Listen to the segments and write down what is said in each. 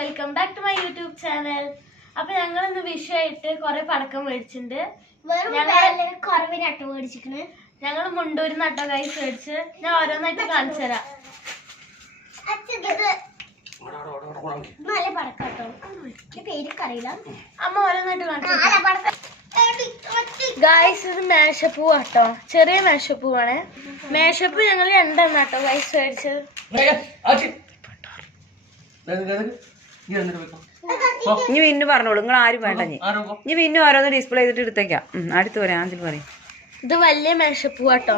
Welcome back to my YouTube channel. അപ്പൊ ഞങ്ങൾ ഇന്ന് വിഷയമായിട്ട് കുറെ പടക്കം മേടിച്ചിട്ടുണ്ട്. ഞങ്ങൾ മുണ്ടൂര് നട്ടോ ഗൈസ് മേടിച്ച് ഞാൻ ഓരോന്നായിട്ട് കാണിച്ചു തരാം. അമ്മ ഓരോന്നായിട്ട് കാണിച്ചു ഗൈസ്. ഇത് മേശപ്പൂ കേട്ടോ, ചെറിയ മേശപ്പൂവാണ്. മേശപ്പൂ ഞങ്ങൾ രണ്ടെണ്ണം കേട്ടോ ഗൈസ് മേടിച്ചത്. ഇനി പിന്നെ പറഞ്ഞോളൂ, നിങ്ങൾ ആരും വേണ്ട. ഇനി പിന്നെ ഓരോന്ന് ഡിസ്പ്ലേ ചെയ്തിട്ട് എടുത്തേക്കാം. അടുത്ത് പറയാം, അതിൽ പറയും. ഇത് വലിയ മേശപ്പൂ കേട്ടോ,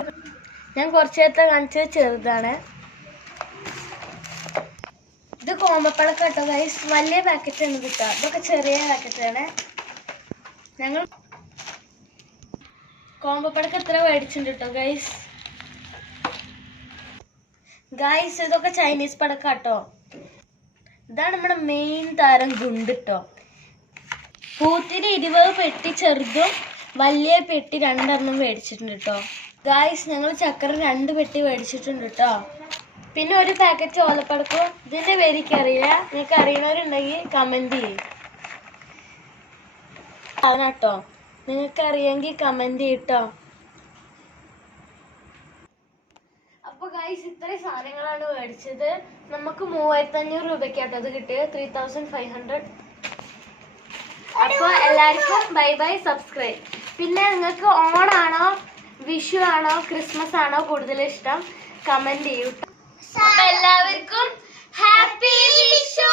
ഞാൻ കുറച്ച് നേരത്തെ കാണിച്ചത് ചെറുതാണ്. ഇത് കോമപ്പഴക്കം കേട്ടോ ഗൈസ്, വലിയ പാക്കറ്റ് ആണ് കിട്ടുക. ഇതൊക്കെ ചെറിയ പാക്കറ്റാണ്. ഞങ്ങൾ കോമ്പപ്പടക്കം എത്ര മേടിച്ചിട്ടുണ്ട് കേട്ടോ ഗൈസ്. ഗൈസ് ഇതൊക്കെ ചൈനീസ് പടക്കം കേട്ടോ. ഇതാണ് നമ്മുടെ മെയിൻ താരം ഗുണ്ട് കേട്ടോ. പൂത്തിന് 20 പെട്ടി ചെറുതും വലിയ പെട്ടി 2 മേടിച്ചിട്ടുണ്ട് കേട്ടോ ഗൈസ്. ഞങ്ങൾ ചക്കര 2 പെട്ടി മേടിച്ചിട്ടുണ്ട് കേട്ടോ. പിന്നെ ഒരു പാക്കറ്റ് ഓലപ്പടക്കവും. ഇതിന്റെ പേരിക്ക് അറിയില്ല, നിങ്ങൾക്ക് അറിയണവരുണ്ടെങ്കിൽ കമന്റ് ചെയ്യും കേട്ടോ. നിങ്ങൾക്ക് അറിയാമെങ്കിൽ കമന്റ് ചെയ്യട്ടോ. അപ്പൊ ഗൈസ് ഇത്രയും സാധനങ്ങളാണ് മേടിച്ചത്. നമുക്ക് 3500 രൂപയ്ക്കാട്ടോ അത് കിട്ടിയത്, 3500. അപ്പൊ എല്ലാവർക്കും ബൈ ബൈ, സബ്സ്ക്രൈബ്. പിന്നെ നിങ്ങൾക്ക് ഓണാണോ വിഷു ആണോ ക്രിസ്മസ് ആണോ കൂടുതൽ ഇഷ്ടം കമന്റ് ചെയ്യൂ. അപ്പൊ എല്ലാവർക്കും ഹാപ്പി വിഷു.